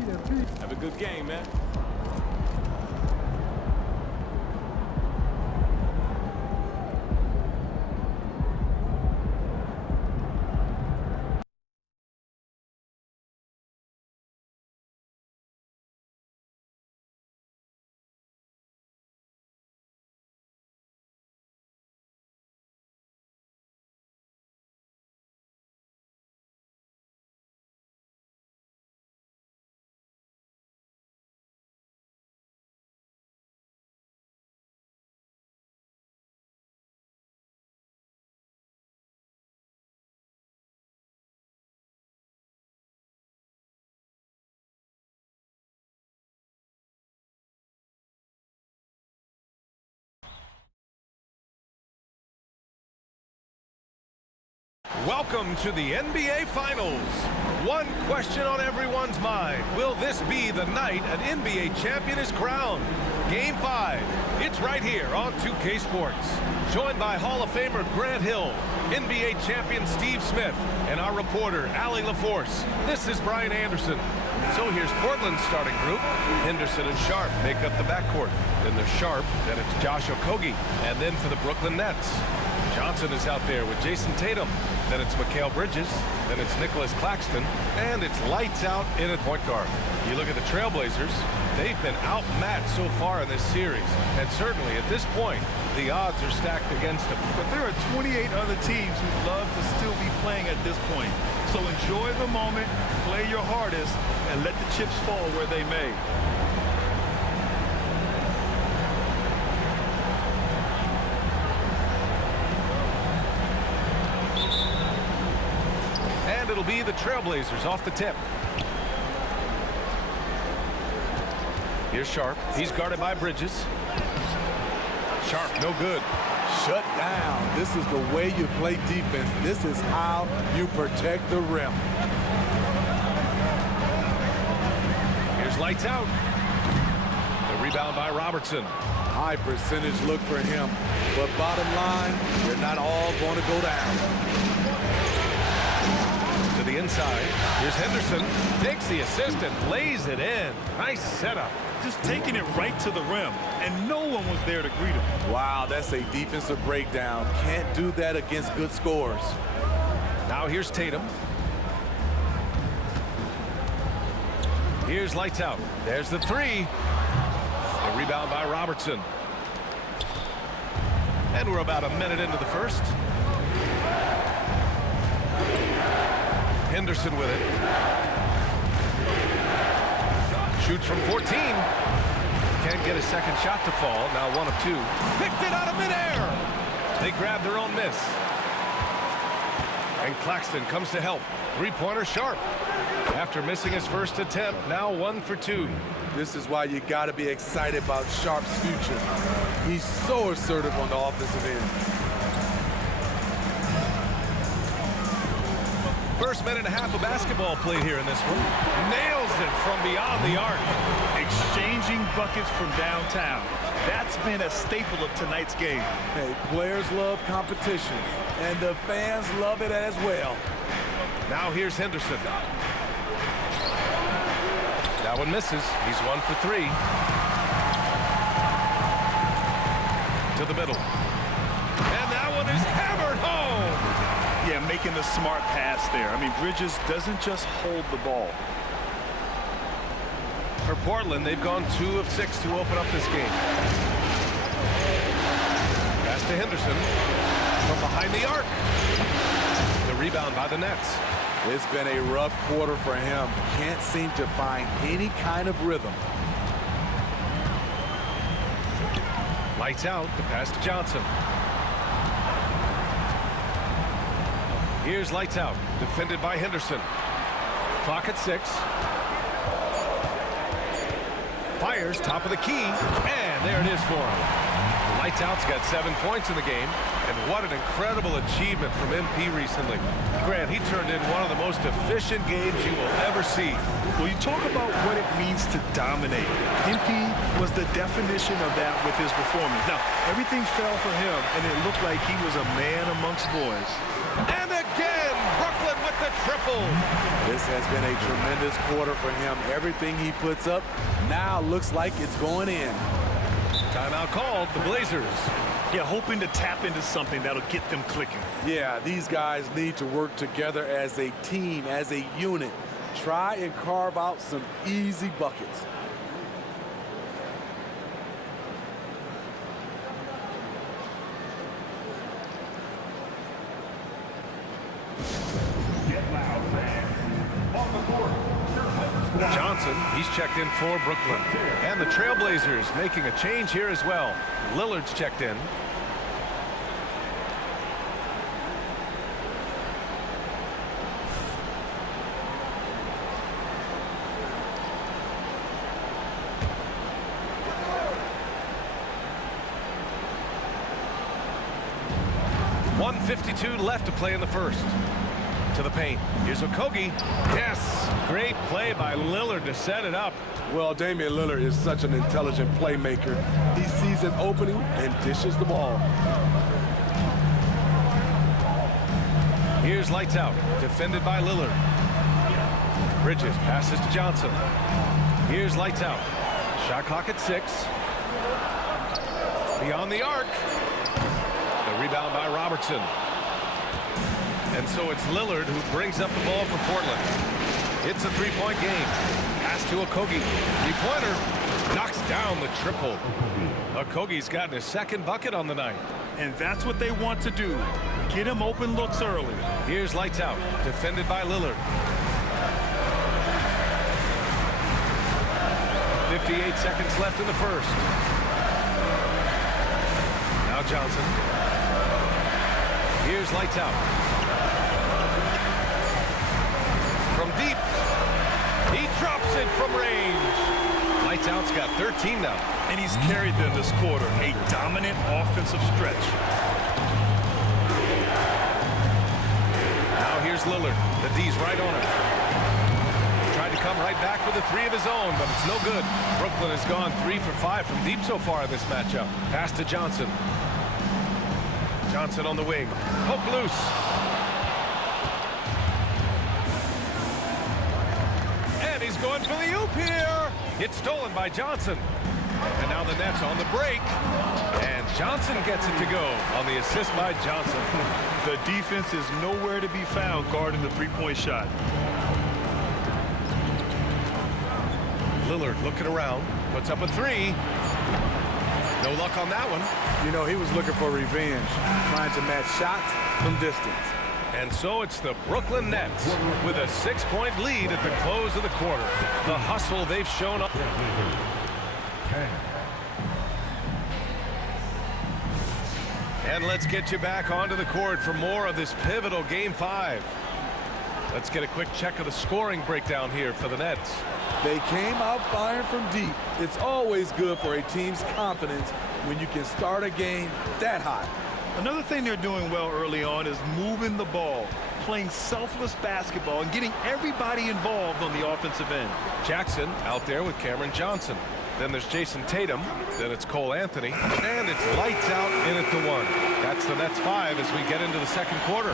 Have a good game, man. Welcome to the NBA Finals. One question on everyone's mind. Will this be the night an NBA champion is crowned? Game 5. It's right here on 2K Sports. Joined by Hall of Famer Grant Hill, NBA champion Steve Smith, and our reporter, Allie LaForce. This is Brian Anderson. So here's Portland's starting group. Henderson and Sharp make up the backcourt. Then there's Sharp, then it's Josh Okogie. And then for the Brooklyn Nets, Johnson is out there with Jason Tatum. Then it's Mikal Bridges. Then it's Nicholas Claxton. And it's lights out in at point guard. You look at the Trailblazers, they've been outmatched so far in this series. And certainly at this point, the odds are stacked against them. But there are 28 other teams who'd love to still be playing at this point. So enjoy the moment, play your hardest, and let the chips fall where they may. And it'll be the Trailblazers off the tip. Here's Sharp. He's guarded by Bridges. Sharp, no good. Shut down. This is the way you play defense. This is how you protect the rim. Here's lights out. The rebound by Robertson. High percentage look for him. But bottom line, they're not all going to go down. To the inside. Here's Henderson. Takes the assist and lays it in. Nice setup. Just taking it right to the rim, and no one was there to greet him. Wow, that's a defensive breakdown. Can't do that against good scores. Now here's Tatum. Here's lights out. There's the three. The rebound by Robertson. And we're about a minute into the first. Henderson with it. Shoots from 14. Can't get a second shot to fall. Now 1 of 2. Picked it out of midair. They grab their own miss. And Claxton comes to help. Three-pointer Sharp. After missing his first attempt, now 1 for 2. This is why you got to be excited about Sharp's future. He's so assertive on the offensive end. First minute and a half of basketball played here in this one. Nails it from beyond the arc. Exchanging buckets from downtown. That's been a staple of tonight's game. Hey, players love competition, and the fans love it as well. Now here's Henderson. That one misses. He's 1 for 3. To the middle. And that one is hammered home. Yeah, making the smart pass there. I mean, Bridges doesn't just hold the ball. For Portland, they've gone 2 of 6 to open up this game. Pass to Henderson from behind the arc. The rebound by the Nets. It's been a rough quarter for him. Can't seem to find any kind of rhythm. Lights out. The pass to Johnson. Here's lights out. Defended by Henderson. Clock at 6. Fires top of the key. And there it is for him. Lights out's got 7 points in the game. And what an incredible achievement from MP recently. Grant, he turned in one of the most efficient games you will ever see. Well, you talk about what it means to dominate. MP was the definition of that with his performance. Now, everything fell for him, and it looked like he was a man amongst boys. And again, Brooklyn with the triple triple. This has been a tremendous quarter for him. Everything he puts up now looks like it's going in. Timeout called, the Blazers. Yeah, hoping to tap into something that'll get them clicking. Yeah, these guys need to work together as a team, as a unit. Try and carve out some easy buckets. Johnson, he's checked in for Brooklyn. And the Trailblazers making a change here as well. Lillard's checked in. .152 left to play in the first. To the paint. Here's Okogie. Yes! Great play by Lillard to set it up. Well, Damian Lillard is such an intelligent playmaker. He sees an opening and dishes the ball. Here's lights out. Defended by Lillard. Bridges passes to Johnson. Here's lights out. Shot clock at 6. Beyond the arc. The rebound by Robertson. And so it's Lillard who brings up the ball for Portland. It's a three-point game. Pass to Okogie. Three-pointer. Knocks down the triple. Okogie's gotten his second bucket on the night. And that's what they want to do. Get him open looks early. Here's lights out. Defended by Lillard. 58 seconds left in the first. Now Johnson. Here's lights out. From deep. He drops it from range. Lights out's got 13 now. And he's carried them this quarter. A dominant offensive stretch. Now here's Lillard. The D's right on him. Tried to come right back with a three of his own, but it's no good. Brooklyn has gone 3 for 5 from deep so far in this matchup. Pass to Johnson. Johnson on the wing. Poke loose. And he's going for the oop here. It's stolen by Johnson. And now the Nets on the break. And Johnson gets it to go on the assist by Johnson. The defense is nowhere to be found guarding the three-point shot. Lillard looking around. Puts up a three. No luck on that one. You know, he was looking for revenge, trying to match shots from distance. And so it's the Brooklyn Nets with a 6-point lead at the close of the quarter. The hustle they've shown up. And let's get you back onto the court for more of this pivotal Game 5. Let's get a quick check of the scoring breakdown here for the Nets. They came out firing from deep. It's always good for a team's confidence when you can start a game that hot. Another thing they're doing well early on is moving the ball, playing selfless basketball, and getting everybody involved on the offensive end. Jackson out there with Cameron Johnson. Then there's Jason Tatum. Then it's Cole Anthony. And it's lights out in at the 1. That's the Nets 5 as we get into the second quarter.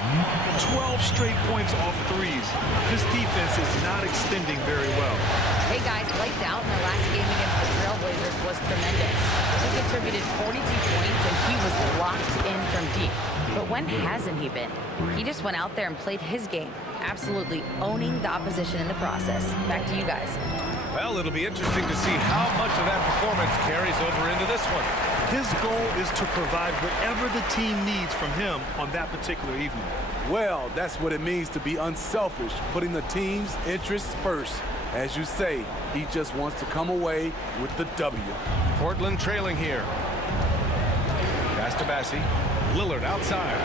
12 straight points off threes. This defense is not extending very well. Hey guys, lights out in the last game against the Trailblazers was tremendous. He contributed 42 points and he was locked in from deep. But when hasn't he been? He just went out there and played his game, absolutely owning the opposition in the process. Back to you guys. Well, it'll be interesting to see how much of that performance carries over into this one. His goal is to provide whatever the team needs from him on that particular evening. Well, that's what it means to be unselfish, putting the team's interests first. As you say, he just wants to come away with the W. Portland trailing here. Pass to Bassie. Lillard outside.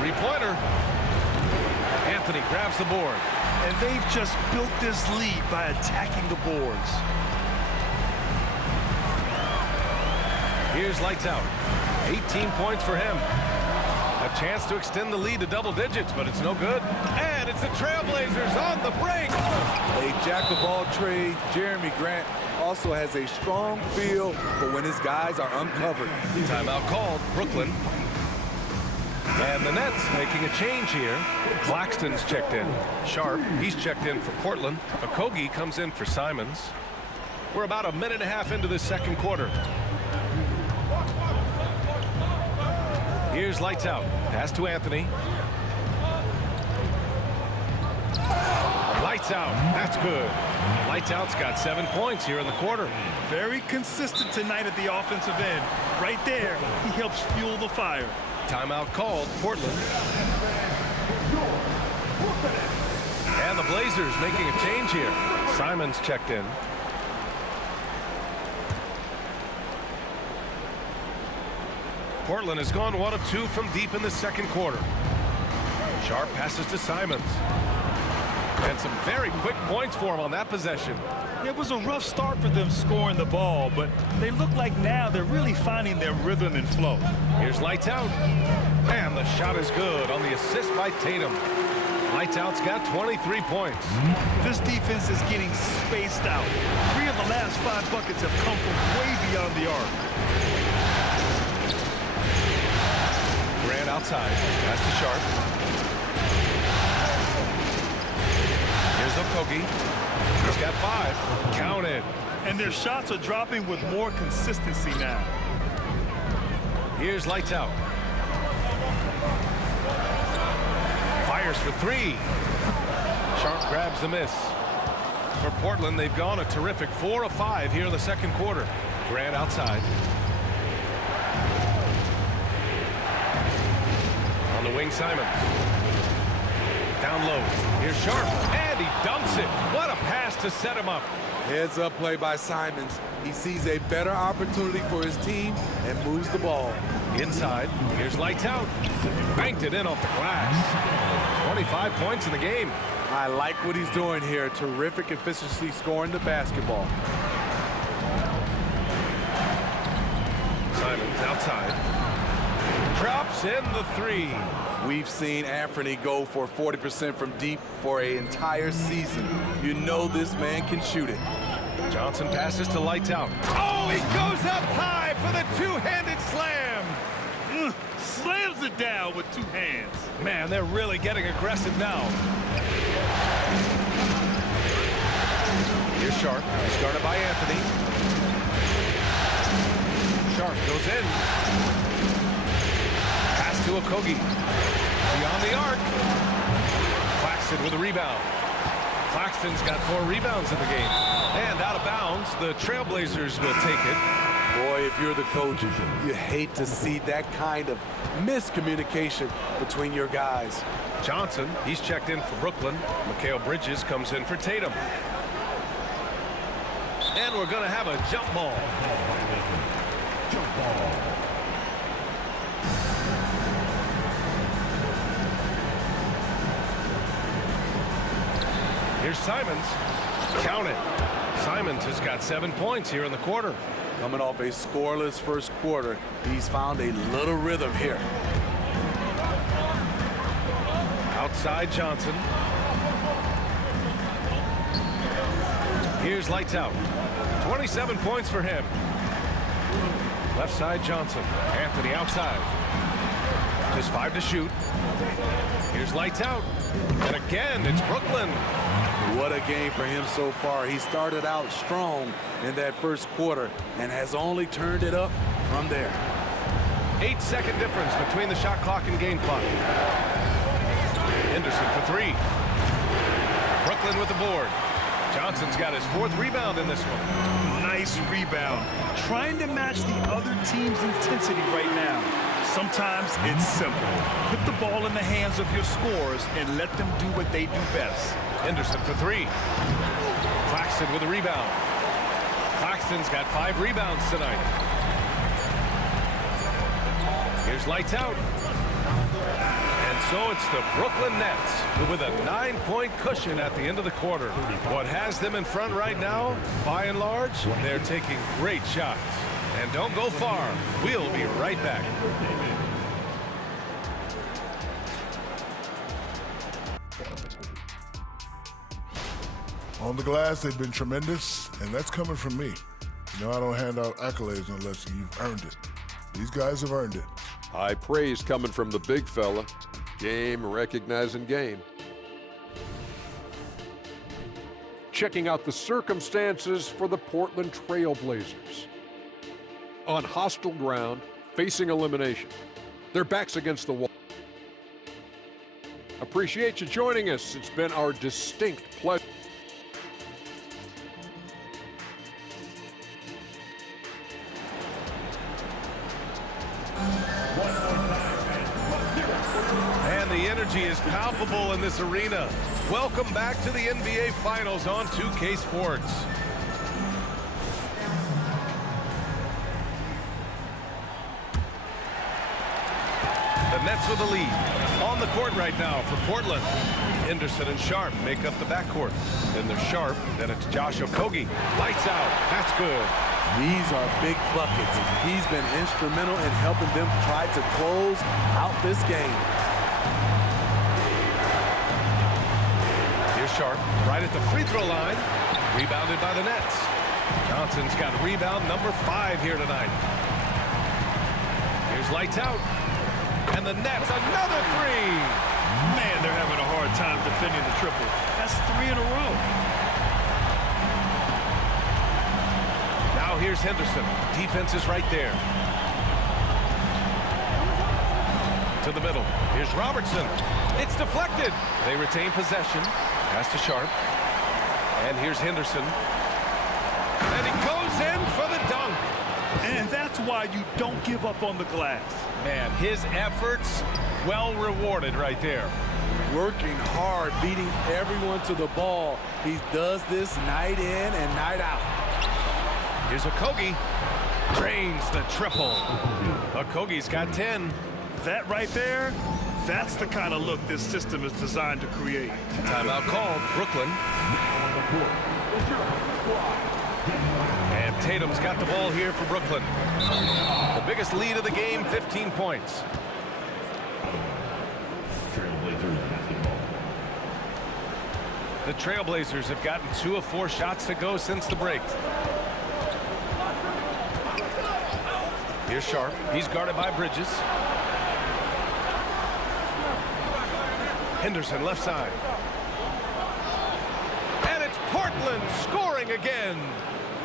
Three-pointer. Anthony grabs the board. And they've just built this lead by attacking the boards. Here's lights out. 18 points for him. A chance to extend the lead to double digits, but it's no good. And it's the Trailblazers on the break. A jack-of-all trades, Jeremy Grant also has a strong feel for when his guys are uncovered. Timeout called. Brooklyn. And the Nets making a change here. Claxton's checked in. Sharp, he's checked in for Portland. Okogie comes in for Simons. We're about a minute and a half into the second quarter. Here's lights out. Pass to Anthony. Lights out. That's good. Lights out's got 7 points here in the quarter. Very consistent tonight at the offensive end. Right there, he helps fuel the fire. Timeout called, Portland. And the Blazers making a change here. Simons checked in. Portland has gone 1 of 2 from deep in the second quarter. Sharp passes to Simons. And some very quick points for him on that possession. It was a rough start for them scoring the ball, but they look like now they're really finding their rhythm and flow. Here's lights out. And the shot is good on the assist by Tatum. Lights out's got 23 points. This defense is getting spaced out. 3 of the last 5 buckets have come from way beyond the arc. Grant outside. Pass to Sharp. Here's Okogie. He's got 5. Count it. And their shots are dropping with more consistency now. Here's lights out. Fires for 3. Sharp grabs the miss. For Portland, they've gone a terrific 4 of 5 here in the second quarter. Grant outside. On the wing, Simons. Down low. Here's Sharp. And he dunks it. What a pass to set him up. Heads up play by Simons. He sees a better opportunity for his team and moves the ball. Inside. Here's lights out. Banked it in off the glass. 25 points in the game. I like what he's doing here. Terrific efficiency scoring the basketball. Simons outside. Drops in the 3. We've seen Anthony go for 40% from deep for an entire season. You know this man can shoot it. Johnson passes to lights out. Oh, he goes up high for the two-handed slam. Slams it down with 2 hands. Man, they're really getting aggressive now. Here's Sharp. He's guarded by Anthony. Sharp goes in. Pass to Okogie. Beyond the arc. Claxton with a rebound. Claxton's got 4 rebounds in the game. And out of bounds, the Trailblazers will take it. Boy, if you're the coach, you hate to see that kind of miscommunication between your guys. Johnson, he's checked in for Brooklyn. Mikal Bridges comes in for Tatum. And we're going to have a jump ball. Jump ball. Here's Simons. Count it. Simons has got 7 points here in the quarter. Coming off a scoreless first quarter, he's found a little rhythm here. Outside Johnson. Here's lights out. 27 points for him. Left side Johnson. Anthony outside. Just 5 to shoot. Here's lights out. And again, it's Brooklyn. What a game for him so far. He started out strong in that first quarter and has only turned it up from there. 8-second difference between the shot clock and game clock. Henderson for 3. Brooklyn with the board. Johnson's got his 4th rebound in this one. Nice rebound. Trying to match the other team's intensity right now. Sometimes it's simple. Put the ball in the hands of your scorers and let them do what they do best. Henderson for 3. Claxton with a rebound. Claxton's got 5 rebounds tonight. Here's lights out. And so it's the Brooklyn Nets with a 9-point cushion at the end of the quarter. What has them in front right now, by and large, they're taking great shots. And don't go far. We'll be right back. On the glass, they've been tremendous, and that's coming from me. You know, I don't hand out accolades unless you've earned it. These guys have earned it. High praise coming from the big fella. Game recognizing game. Checking out the circumstances for the Portland Trail Blazers. On hostile ground, facing elimination. Their backs against the wall. Appreciate you joining us. It's been our distinct pleasure. And the energy is palpable in this arena. Welcome back to the NBA Finals on 2K Sports. The Nets with the lead. On the court right now for Portland. Henderson and Sharp make up the backcourt. Then there's Sharp, then it's Josh Okogie. Lights out. That's good. These are big buckets. He's been instrumental in helping them try to close out this game. Here's Sharp right at the free throw line. Rebounded by the Nets. Johnson's got rebound number 5 here tonight. Here's lights out. And the Nets, another 3. Man, they're having a hard time defending the triple. That's 3 in a row. Now here's Henderson. Defense is right there. To the middle. Here's Robertson. It's deflected. They retain possession. Pass to Sharp. And here's Henderson. And he goes in for the dunk. And that's why you don't give up on the glass. Man, his efforts well rewarded right there. Working hard, beating everyone to the ball. He does this night in and night out. Here's Okogie. Drains the triple. Okogie's got 10. That right there, that's the kind of look this system is designed to create. Timeout called. Brooklyn. And Tatum's got the ball here for Brooklyn. The biggest lead of the game, 15 points. The Trailblazers have gotten 2 of 4 shots to go since the break. Here's Sharp. He's guarded by Bridges. Henderson left side. And it's Portland scoring again.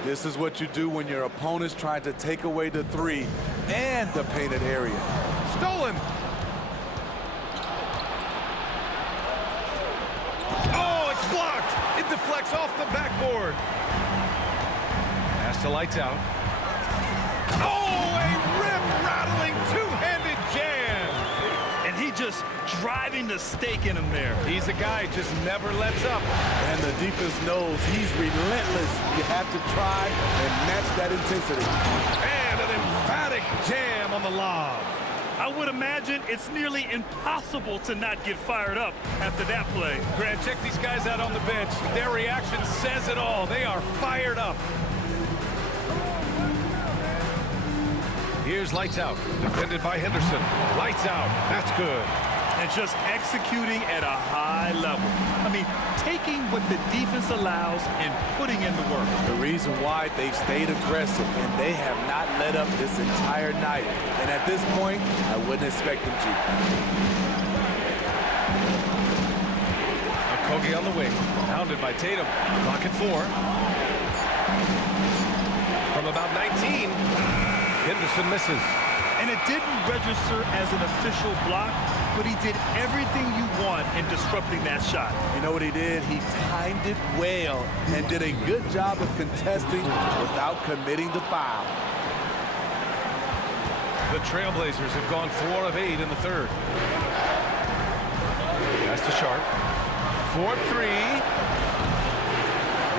This is what you do when your opponent's trying to take away the 3 and the painted area. Stolen. Oh, it's blocked. It deflects off the backboard. Pass to lights out. Oh, a rim-rattling two-handed jam. And he just driving the stake in him there. He's a guy who just never lets up. And the defense knows he's relentless. You have to try and match that intensity. And an emphatic jam on the lob. I would imagine it's nearly impossible to not get fired up after that play. Grant, check these guys out on the bench. Their reaction says it all. They are fired up. Here's lights out. Defended by Henderson. Lights out. That's good. And just executing at a high level. I mean, taking what the defense allows and putting in the work. The reason why they've stayed aggressive and they have not let up this entire night. And at this point, I wouldn't expect them to. Okogie on the wing. Pounded by Tatum. Clock at 4. From about 19. Henderson misses. And it didn't register as an official block, but he did everything you want in disrupting that shot. You know what he did? He timed it well and did a good job of contesting without committing the foul. The Trailblazers have gone 4 of 8 in the third. Pass to Sharp. 4-3.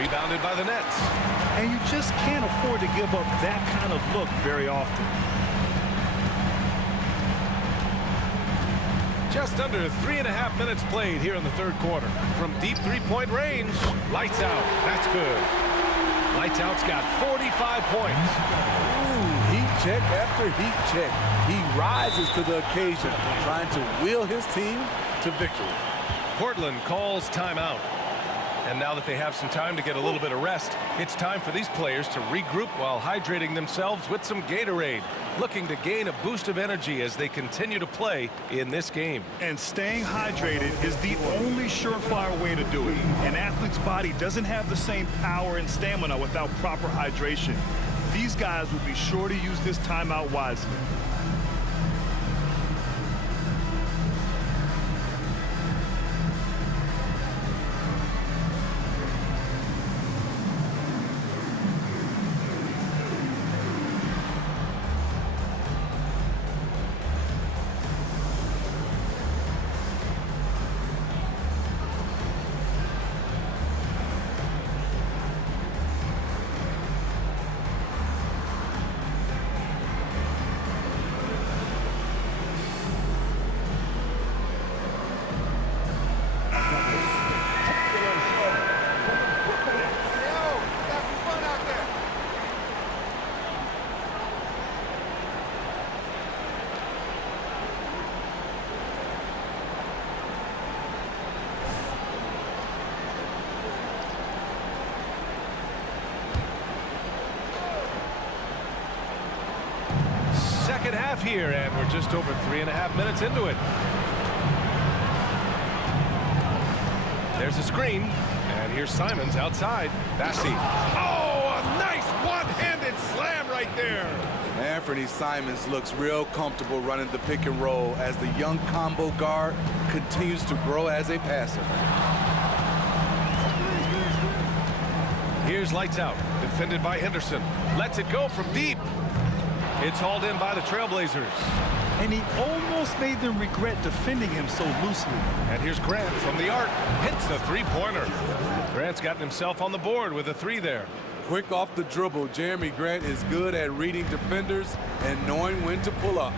Rebounded by the Nets. And you just can't afford to give up that kind of look very often. Just under 3.5 minutes played here in the third quarter. From deep three-point range, lights out. That's good. Lights out's got 45 points. Ooh, heat check after heat check. He rises to the occasion, trying to wheel his team to victory. Portland calls timeout. And now that they have some time to get a little bit of rest, it's time for these players to regroup while hydrating themselves with some Gatorade, looking to gain a boost of energy as they continue to play in this game. And staying hydrated is the only surefire way to do it. An athlete's body doesn't have the same power and stamina without proper hydration. These guys will be sure to use this timeout wisely. Second half here, and we're just over 3.5 minutes into it. There's a screen, and here's Simons outside. Bassi. Oh, a nice one-handed slam right there. Anthony Simons looks real comfortable running the pick and roll as the young combo guard continues to grow as a passer. Here's lights out, defended by Henderson. Lets it go from deep. It's hauled in by the Trailblazers. And he almost made them regret defending him so loosely. And here's Grant from the arc. Hits the three-pointer. Grant's gotten himself on the board with a three there. Quick off the dribble, Jerami Grant is good at reading defenders and knowing when to pull up.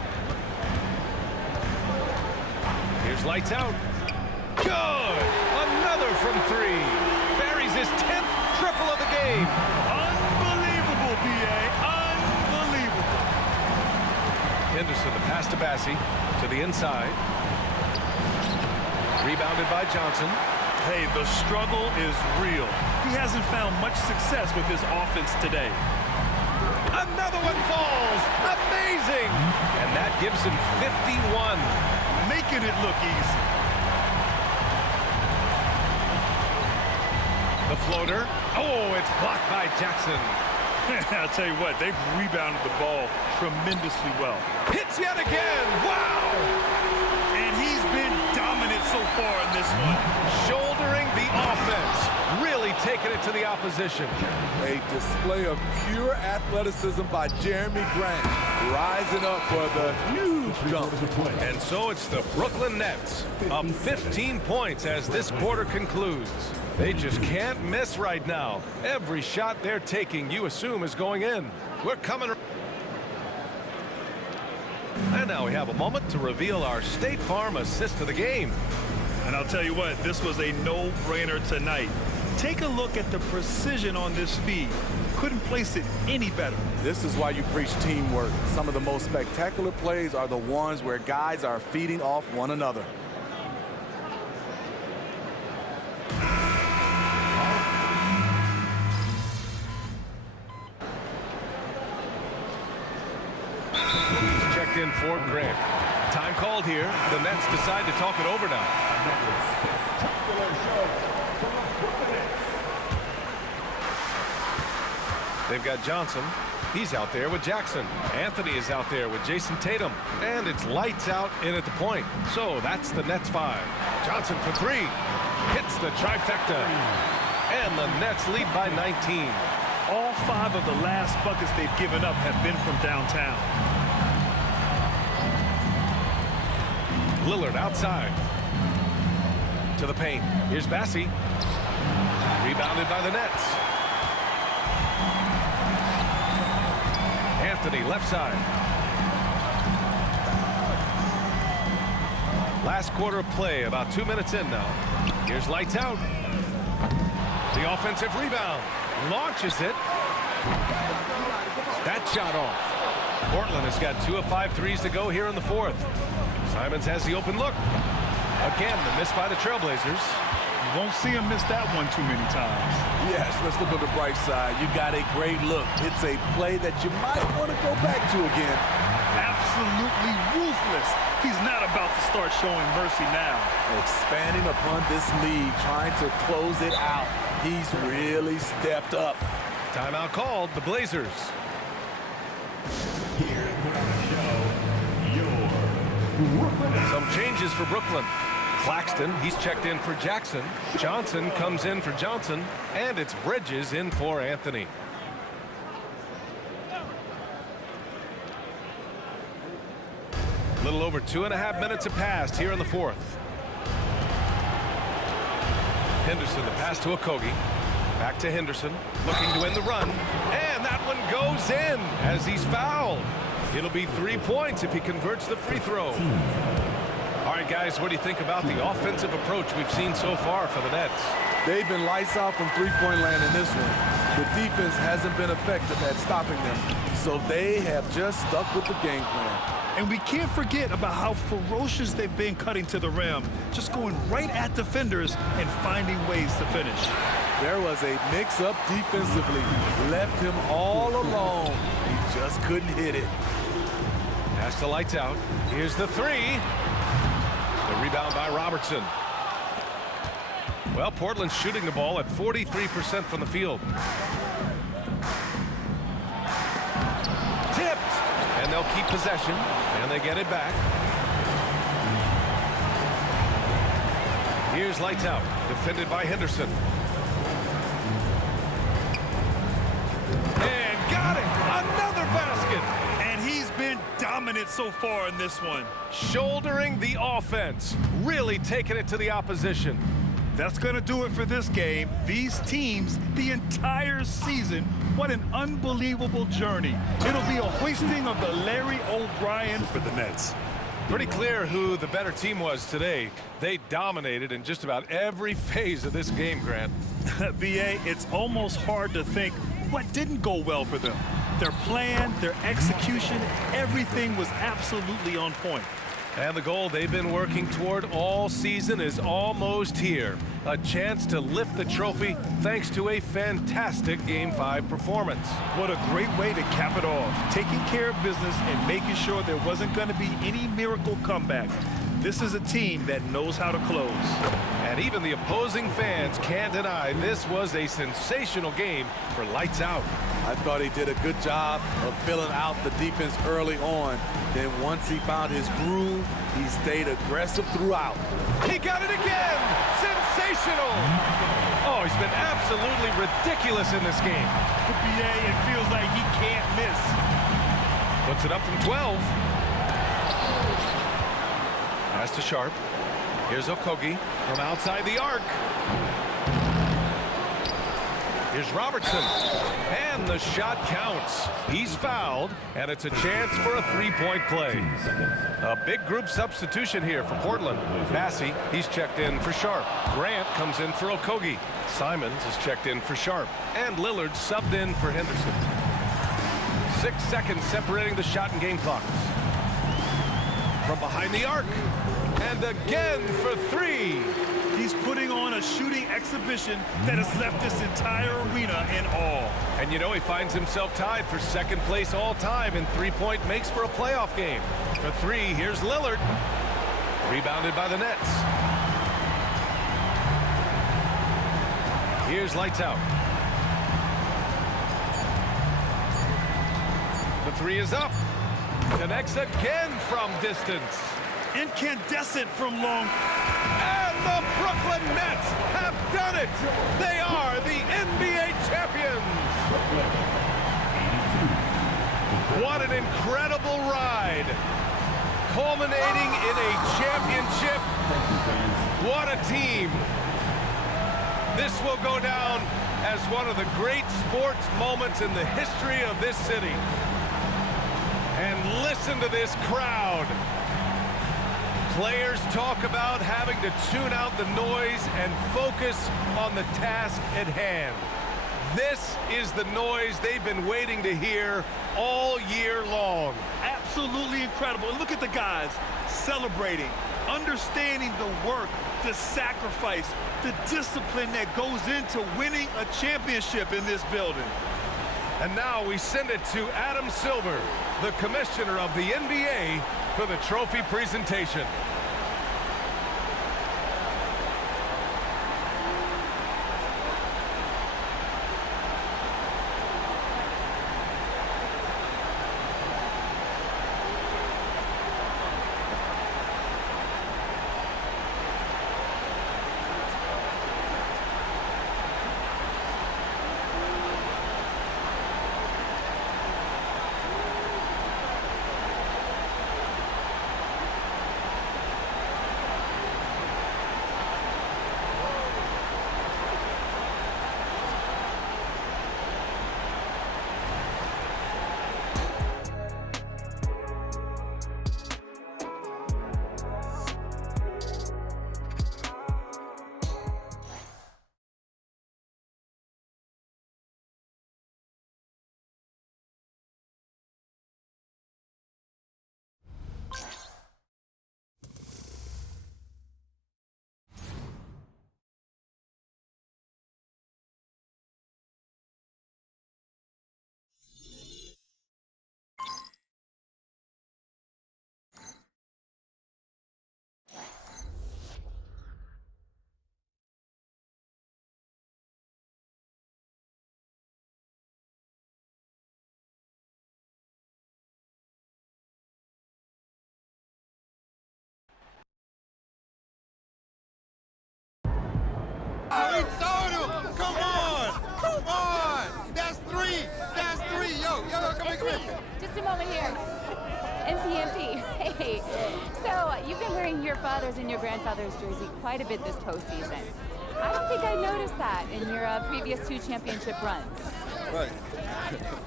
Here's lights out. Good! Another from three. Buries his 10th triple of the game. Unbelievable, B.A. Unbelievable. Henderson, the pass to Bassi, to the inside. Rebounded by Johnson. Hey, the struggle is real. He hasn't found much success with his offense today. Another one falls. Amazing! And that gives him 51. Making it look easy. The floater. Oh, it's blocked by Jackson. I'll tell you what, they've rebounded the ball tremendously well. Hits yet again. Wow! And he's been dominant so far in this one. Shouldering the offense. Really taking it to the opposition. A display of pure athleticism by Jerami Grant, rising up for the huge jump. And so it's the Brooklyn Nets, up 15 points as this quarter concludes. They just can't miss right now. Every shot they're taking, you assume, is going in. We're coming. And now we have a moment to reveal our State Farm assist of the game. And I'll tell you what, this was a no-brainer tonight. Take a look at the precision on this feed. Couldn't place it any better. This is why you preach teamwork. Some of the most spectacular plays are the ones where guys are feeding off one another. Checked in for Grant. Time called here. The Nets decide to talk it over now. They've got Johnson. He's out there with Jackson. Anthony is out there with Jason Tatum. And it's lights out in at the point. So that's the Nets 5. Johnson for three. Hits the trifecta. And the Nets lead by 19. All 5 of the last buckets they've given up have been from downtown. Lillard outside. To the paint. Here's Bassi. Rebounded by the Nets. Anthony left side. Last quarter of play, about 2 minutes in now. Here's lights out. The offensive rebound. Launches it. That shot off. Portland has got 2 of 5 threes to go here in the fourth. Simons has the open look. Again, the miss by the Trailblazers. You won't see him miss that one too many times. Yes, let's look on the bright side. You got a great look. It's a play that you might want to go back to again. Absolutely ruthless. He's not about to start showing mercy now. Expanding upon this lead, trying to close it out. He's really stepped up. Timeout called, the Blazers. Some changes for Brooklyn. Claxton, he's checked in for Jackson. Johnson comes in for Johnson. And it's Bridges in for Anthony. A little over 2.5 minutes have passed here in the fourth. Henderson, the pass to Okogie. Back to Henderson, looking to win the run. And that one goes in as he's fouled. It'll be 3 points if he converts the free throw. All right, guys, what do you think about the offensive approach we've seen so far for the Nets? They've been lights out from three-point land in this one. The defense hasn't been effective at stopping them, so they have just stuck with the game plan. And we can't forget about how ferocious they've been cutting to the rim, just going right at defenders and finding ways to finish. There was a mix-up defensively. Left him all alone. He just couldn't hit it. Pass the lights out. Here's the three. The rebound by Robertson. Well, Portland's shooting the ball at 43% from the field. Tipped. And they'll keep possession. And they get it back. Here's lights out. Defended by Henderson. And got it. Another basket. And he's been dominant so far in this one. Shouldering the offense. Really taking it to the opposition. That's going to do it for this game. These teams, the entire season, what an unbelievable journey. It'll be a hoisting of the Larry O'Brien for the Nets. Pretty clear who the better team was today. They dominated in just about every phase of this game, Grant. B.A., it's almost hard to think what didn't go well for them. Their plan, their execution, everything was absolutely on point. And the goal they've been working toward all season is almost here. A chance to lift the trophy thanks to a fantastic Game 5 performance. What a great way to cap it off. Taking care of business and making sure there wasn't going to be any miracle comeback. This is a team that knows how to close. And even the opposing fans can't deny this was a sensational game for Lights Out. I thought he did a good job of filling out the defense early on. Then once he found his groove, he stayed aggressive throughout. He got it again! Sensational! Oh, he's been absolutely ridiculous in this game. The BA, it feels like he can't miss. Puts it up from 12. Pass to Sharp. Here's Okogie from outside the arc. Here's Robertson. And the shot counts. He's fouled, and it's a chance for a three-point play. A big group substitution here for Portland. Massey, he's checked in for Sharp. Grant comes in for Okogie. Simons is checked in for Sharp. And Lillard subbed in for Henderson. 6 seconds separating the shot and game clocks. From behind the arc. And again for three. He's putting on a shooting exhibition that has left this entire arena in awe. And you know, he finds himself tied for second place all time in three-point makes for a playoff game. For three, here's Lillard. Rebounded by the Nets. Here's Lights Out. The three is up. Connects again from distance. Incandescent from long. And the Brooklyn Nets have done it. They are the NBA champions. What an incredible ride. Culminating in a championship. What a team. This will go down as one of the great sports moments in the history of this city. And listen to this crowd. Players talk about having to tune out the noise and focus on the task at hand. This is the noise they've been waiting to hear all year long. Absolutely incredible. And look at the guys celebrating, Understanding the work, the sacrifice, the discipline that goes into winning a championship in this building. And now we send it to Adam Silver, the commissioner of the NBA, for the trophy presentation. We told him! Come on! Come on! That's three! That's three! Yo, come here. Just a moment here. MP. Hey. So, you've been wearing your father's and your grandfather's jersey quite a bit this postseason. I don't think I noticed that in your previous 2 championship runs. Right.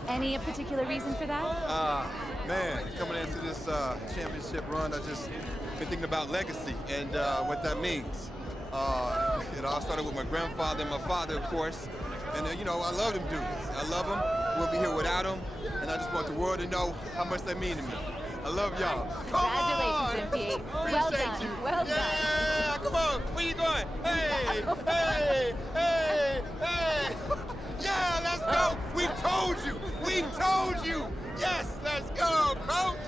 Any particular reason for that? Man, coming into this championship run, I just been thinking about legacy and what that means. It all started with my grandfather and my father, of course. And, I love them dudes. I love them. We'll be here without them. And I just want the world to know how much they mean to me. I love y'all. Congratulations, MP. Well done. You. Well done. Yeah, come on. Where you going? Hey, hey. Yeah, let's go. We told you. Yes, let's go, coach.